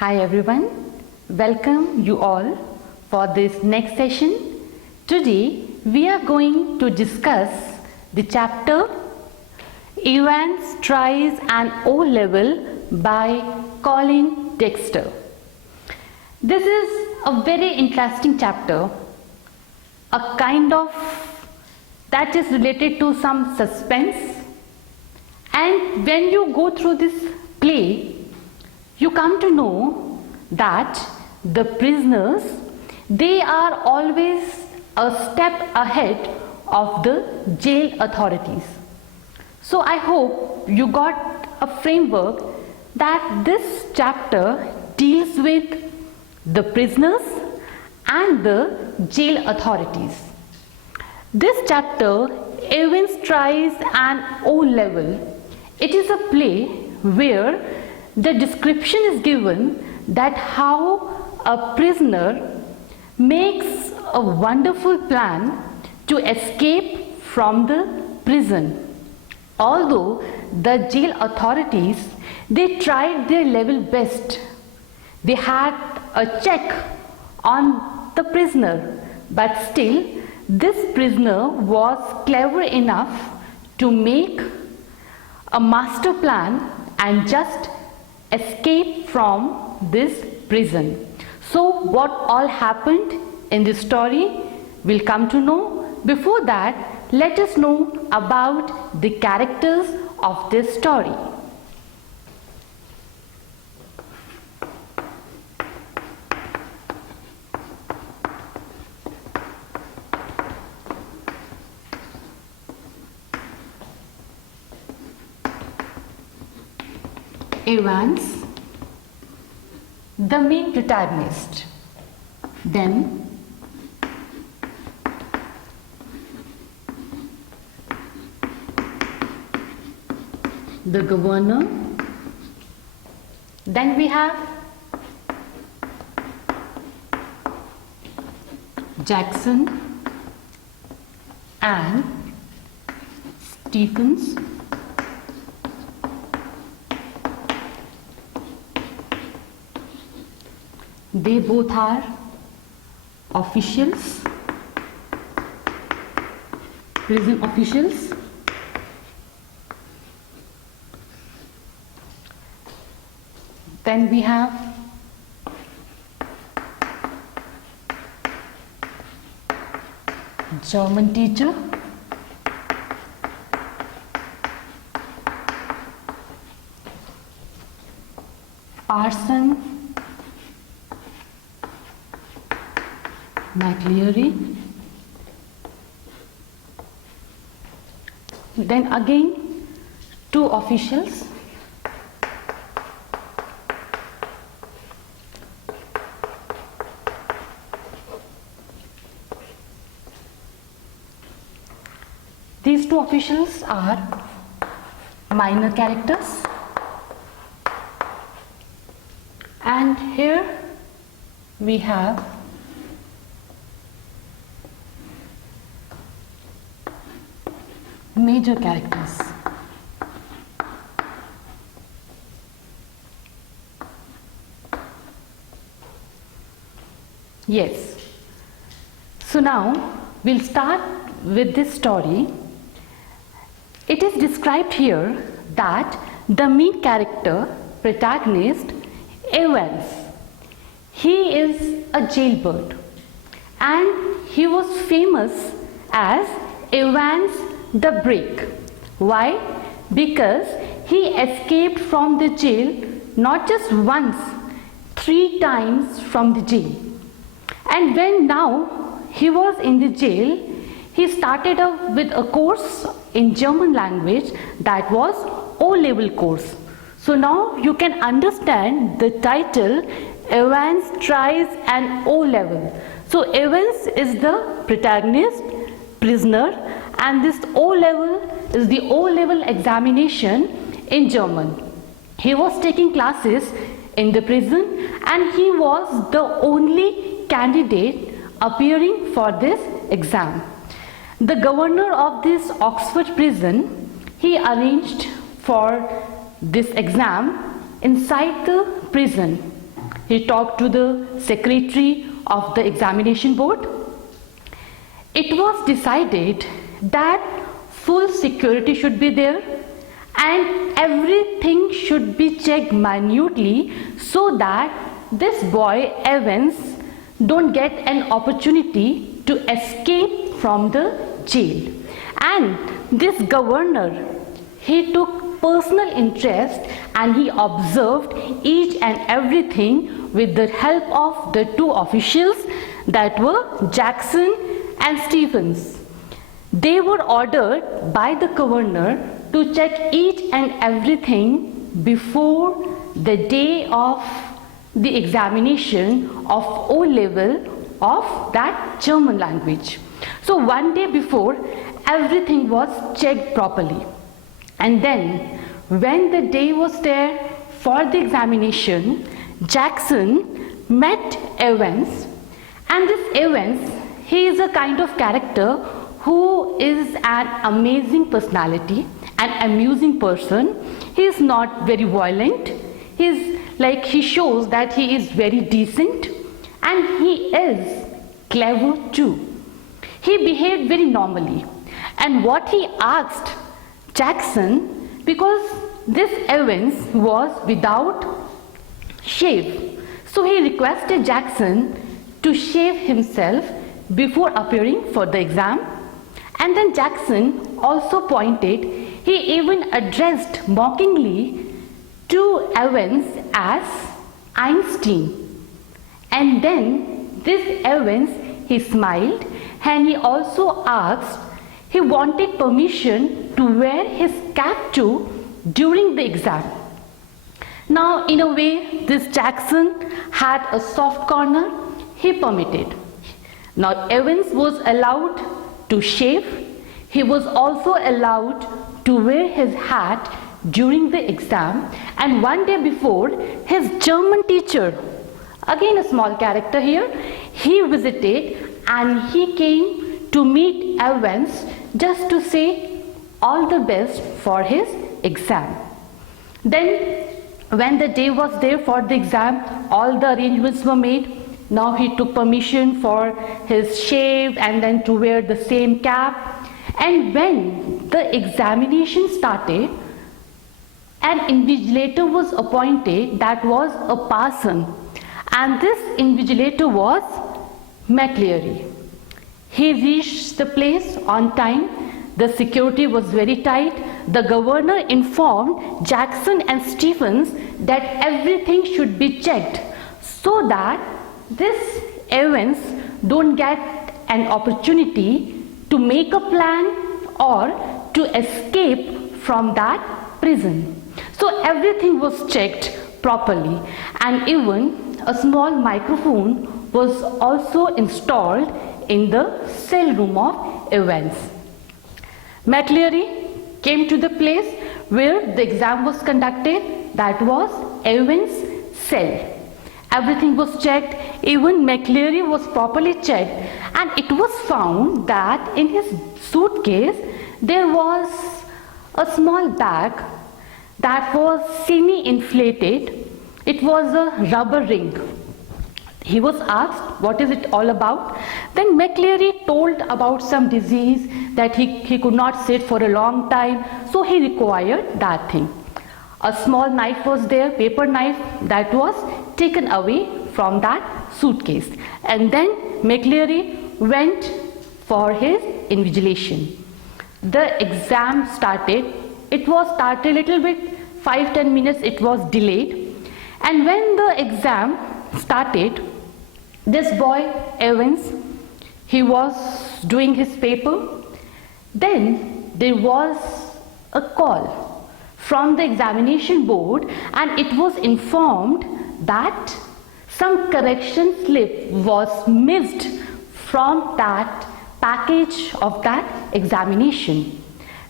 Hi everyone, welcome you all for this next session. Today we are going to discuss the chapter Evans Tries an O-Level by Colin Dexter. This is a very interesting chapter, a kind of that is related to some suspense, and when you go through this play you come to know that the prisoners, they are always a step ahead of the jail authorities. So I hope you got a framework that this chapter deals with the prisoners and the jail authorities. This chapter, Evans Tries an O-Level, it is a play where the description is given that how a prisoner makes a wonderful plan to escape from the prison. Although the jail authorities, they tried their level best. They had a check on the prisoner, but still this prisoner was clever enough to make a master plan and just escape from this prison. So what all happened in this story we'll come to know. Before that, let us know about the characters of this story. Evans, the main protagonist. Then the governor. Then we have Jackson and Stephens. They both are officials, prison officials. Then we have German teacher, Parson, McLeary. Then again two officials, these two officials are minor characters, and here we have major characters. Yes. So now we'll start with this story. It is described here that the main character, protagonist, Evans, he is a jailbird and he was famous as Evans the Brick. Why? Because he escaped from the jail not just once, 3 times from the jail. And when now he was in the jail, he started off with a course in German language that was O-level course. So now you can understand the title, Evans Tries an O-Level. So Evans is the protagonist, prisoner, and this O-level is the O-level examination in German. He was taking classes in the prison and he was the only candidate appearing for this exam. The governor of this Oxford prison, he arranged for this exam inside the prison, he talked to the secretary of the examination board. It was decided that full security should be there and everything should be checked minutely so that this boy Evans don't get an opportunity to escape from the jail. And this governor, he took personal interest and he observed each and everything with the help of the two officials that were Jackson and Stephens. They were ordered by the governor to check each and everything before the day of the examination of O level of that German language. So one day before, everything was checked properly. And then when the day was there for the examination, Jackson met Evans, and this Evans, he is a kind of character who is an amazing personality, an amusing person. He is not very violent. He shows that he is very decent, and he is clever too. He behaved very normally. And what he asked Jackson, because this Evans was without shave, so he requested Jackson to shave himself before appearing for the exam. And then Jackson also pointed, he even addressed mockingly to Evans as Einstein. And then this Evans, he smiled and he also asked, he wanted permission to wear his cap too during the exam. Now, in a way, this Jackson had a soft corner, he permitted. Now, Evans was allowed to shave. He was also allowed to wear his hat during the exam. And one day before, his German teacher, again a small character here, he visited and he came to meet Evans just to say all the best for his exam. Then when the day was there for the exam, all the arrangements were made. Now he took permission for his shave and then to wear the same cap. And when the examination started, an invigilator was appointed, that was a parson. And this invigilator was McLeary. He reached the place on time. The security was very tight. The governor informed Jackson and Stephens that everything should be checked so that this Evans don't get an opportunity to make a plan or to escape from that prison. So everything was checked properly, and even a small microphone was also installed in the cell room of Evans. McLeary came to the place where the exam was conducted, that was Evans' cell. Everything was checked, even McLeary was properly checked, and it was found that in his suitcase there was a small bag that was semi-inflated. It was a rubber ring. He was asked, what is it all about? Then McLeary told about some disease that he could not sit for a long time, so he required that thing. A small knife was there, paper knife, that was taken away from that suitcase. And then McLeary went for his invigilation. The exam started. It was started a little bit, 5-10 minutes it was delayed. And when the exam started, this boy Evans, he was doing his paper. Then there was a call from the examination board, and it was informed that some correction slip was missed from that package of that examination.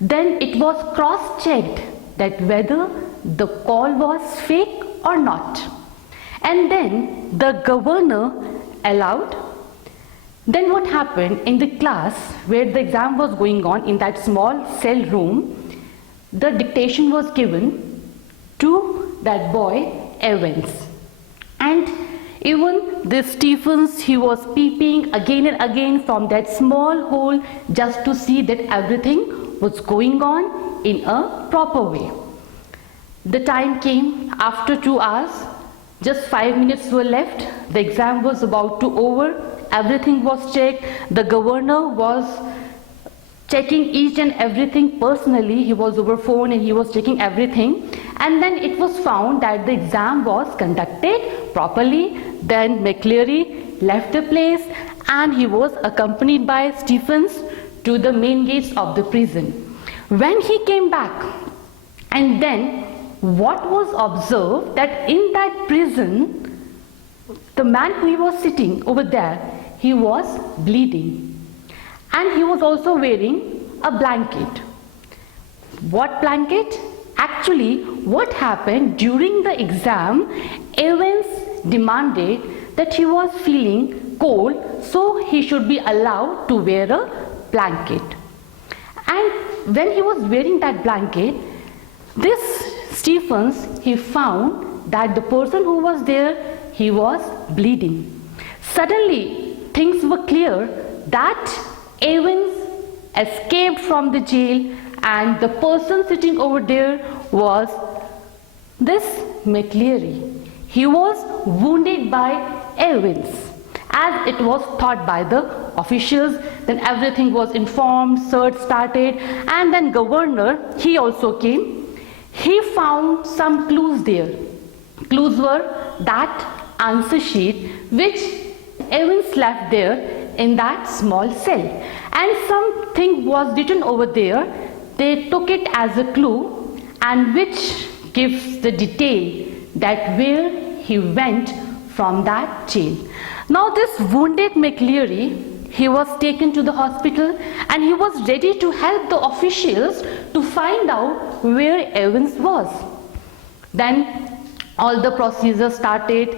Then it was cross-checked that whether the call was fake or not. And then the governor allowed. Then what happened in the class where the exam was going on, in that small cell room, the dictation was given to that boy Evans. And Even this Stephens, he was peeping again and again from that small hole just to see that everything was going on in a proper way. The time came after 2 hours, just 5 minutes were left, the exam was about to over, everything was checked, the governor was checking each and everything personally. He was over phone and he was checking everything, and then it was found that the exam was conducted properly. Then McCleary left the place and he was accompanied by Stephens to the main gates of the prison. When he came back, and then what was observed, that in that prison, the man who was sitting over there, he was bleeding. And he was also wearing a blanket. What blanket? Actually, what happened during the exam, Evans demanded that he was feeling cold, so he should be allowed to wear a blanket. And when he was wearing that blanket, this Stephens, he found that the person who was there, he was bleeding. Suddenly, things were clear that Evans escaped from the jail, and the person sitting over there was this McCleary. He was wounded by Evans, as it was thought by the officials. Then everything was informed, search started, and then governor, he also came. He found some clues there. Clues were that answer sheet which Evans left there in that small cell, and something was written over there. They took it as a clue, and which gives the detail that where he went from that jail. Now this wounded McCleary, he was taken to the hospital and he was ready to help the officials to find out where Evans was. Then all the procedures started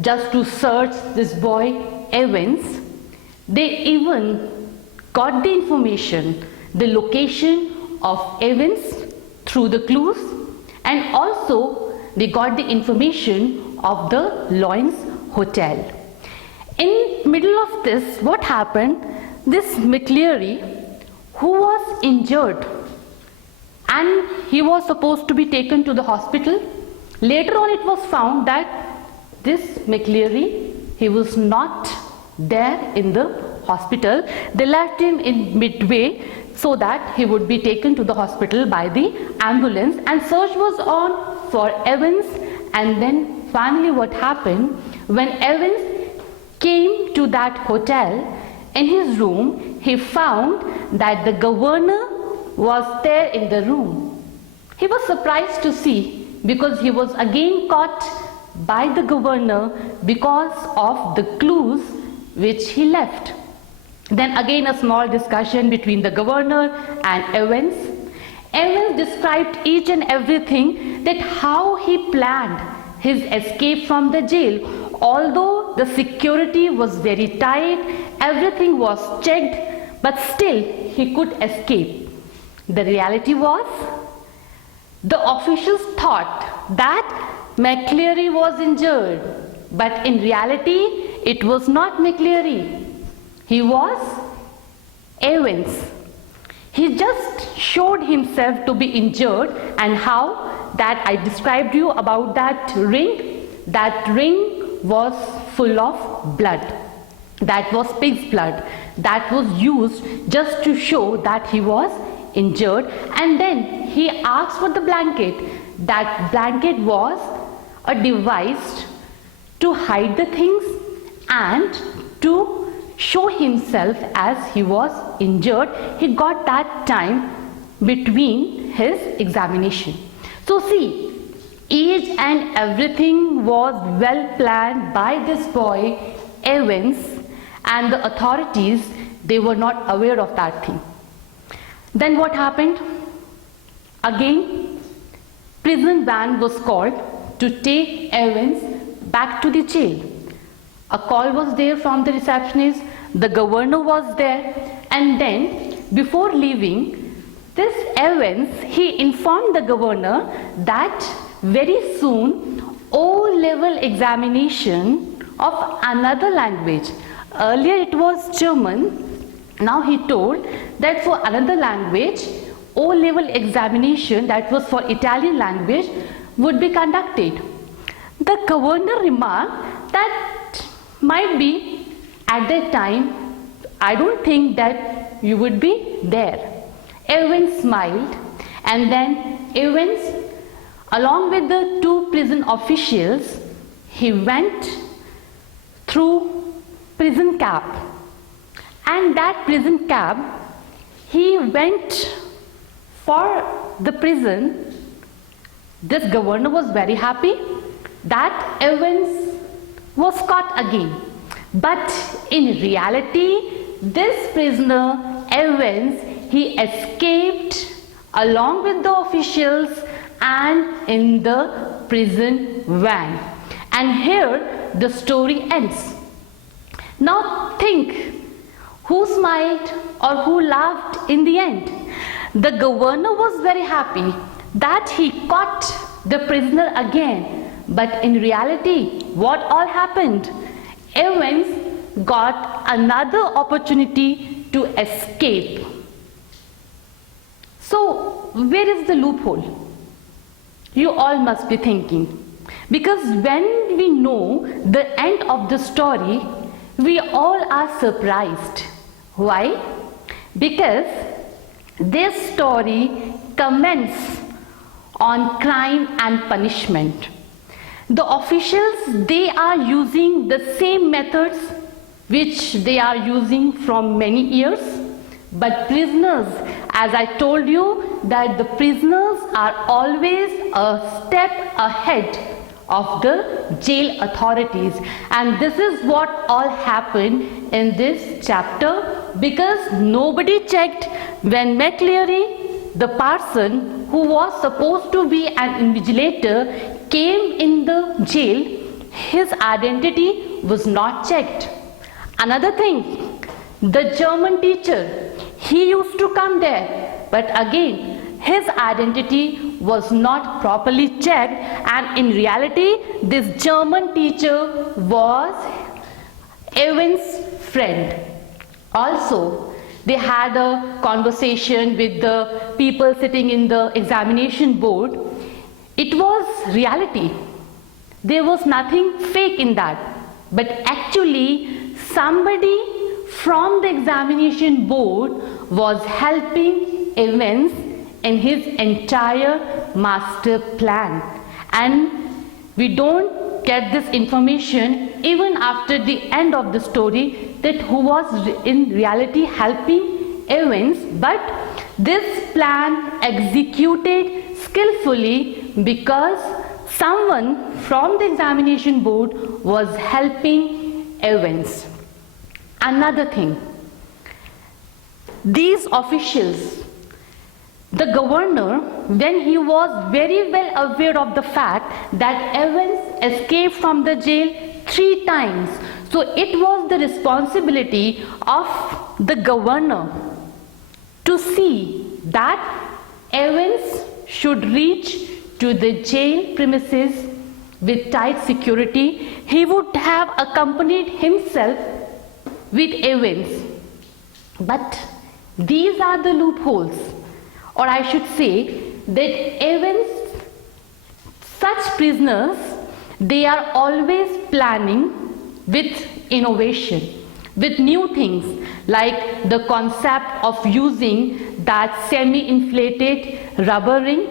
just to search this boy Evans. They even got the information, the location of Evans through the clues, and also they got the information of the Loins Hotel. In middle of this, what happened? This McCleary, who was injured and he was supposed to be taken to the hospital, later on it was found that this McCleary, he was not there in the hospital. They left him in midway so that he would be taken to the hospital by the ambulance, and search was on for Evans. And then finally what happened, when Evans came to that hotel, in his room he found that the governor was there in the room. He was surprised to see, because he was again caught by the governor because of the clues which he left. Then again a small discussion between the governor and Evans. Evans described each and everything, that how he planned his escape from the jail. Although the security was very tight, everything was checked, but still he could escape. The reality was, the officials thought that McCleary was injured, but in reality it was not McCleary. He was Evans. He just showed himself to be injured, and how that I described you about that ring. That ring was full of blood. That was pig's blood. That was used just to show that he was injured. And then he asked for the blanket. That blanket was a device to hide the things and to show himself as he was injured. He got that time between his examination. So see, each and everything was well planned by this boy Evans, and the authorities, they were not aware of that thing. Then what happened? Again, prison van was called to take Evans back to the jail. A call was there from the receptionist, the governor was there, and then before leaving, this Evans, he informed the governor that very soon O-level examination of another language. Earlier it was German. Now he told that for another language, O-level examination, that was for Italian language, would be conducted. The governor remarked that might be at that time, I don't think that you would be there. Evans smiled, and then Evans, along with the two prison officials, he went through prison cab. And that prison cab, he went for the prison. This governor was very happy that Evans was caught again. But in reality, this prisoner, Evans, he escaped along with the officials and in the prison van. And here the story ends. Now think, who smiled or who laughed in the end? The governor was very happy that he caught the prisoner again. But in reality, what all happened? Evans got another opportunity to escape. So, where is the loophole? You all must be thinking. Because when we know the end of the story, we all are surprised. Why? Because this story commences on crime and punishment. The officials, they are using the same methods which they are using from many years. But prisoners, as I told you, that the prisoners are always a step ahead of the jail authorities. And this is what all happened in this chapter, because nobody checked when McCleary, the person who was supposed to be an invigilator, came in the jail, his identity was not checked. Another thing, the German teacher, he used to come there, but again his identity was not properly checked, and in reality this German teacher was Evans' friend. Also, they had a conversation with the people sitting in the examination board. It was reality. There was nothing fake in that. But actually, somebody from the examination board was helping Evans in his entire master plan. And we don't get this information even after the end of the story, that who was in reality helping Evans, but this plan executed skillfully because someone from the examination board was helping Evans. Another thing, these officials, the governor, when he was very well aware of the fact that Evans escaped from the jail 3 times, so it was the responsibility of the governor to see that Evans should reach to the jail premises with tight security. He would have accompanied himself with Evans. But these are the loopholes, or I should say that Evans, such prisoners, they are always planning with innovation, with new things, like the concept of using that semi-inflated rubber ring.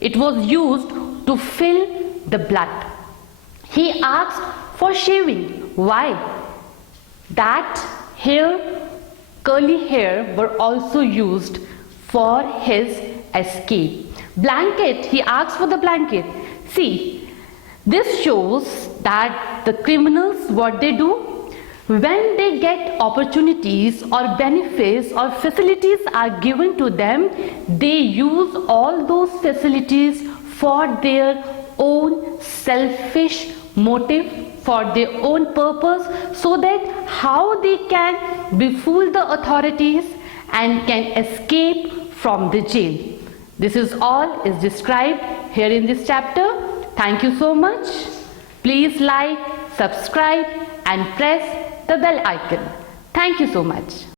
It was used to fill the blood. He asked for shaving. Why? That hair, curly hair, were also used for his escape. Blanket, he asked for the blanket. See, this shows that the criminals, what they do, when they get opportunities or benefits or facilities are given to them, they use all those facilities for their own selfish motive, for their own purpose, so that how they can befool the authorities and can escape from the jail. This is all is described here in this chapter. Thank you so much. Please like, subscribe and press the bell icon. Thank you so much.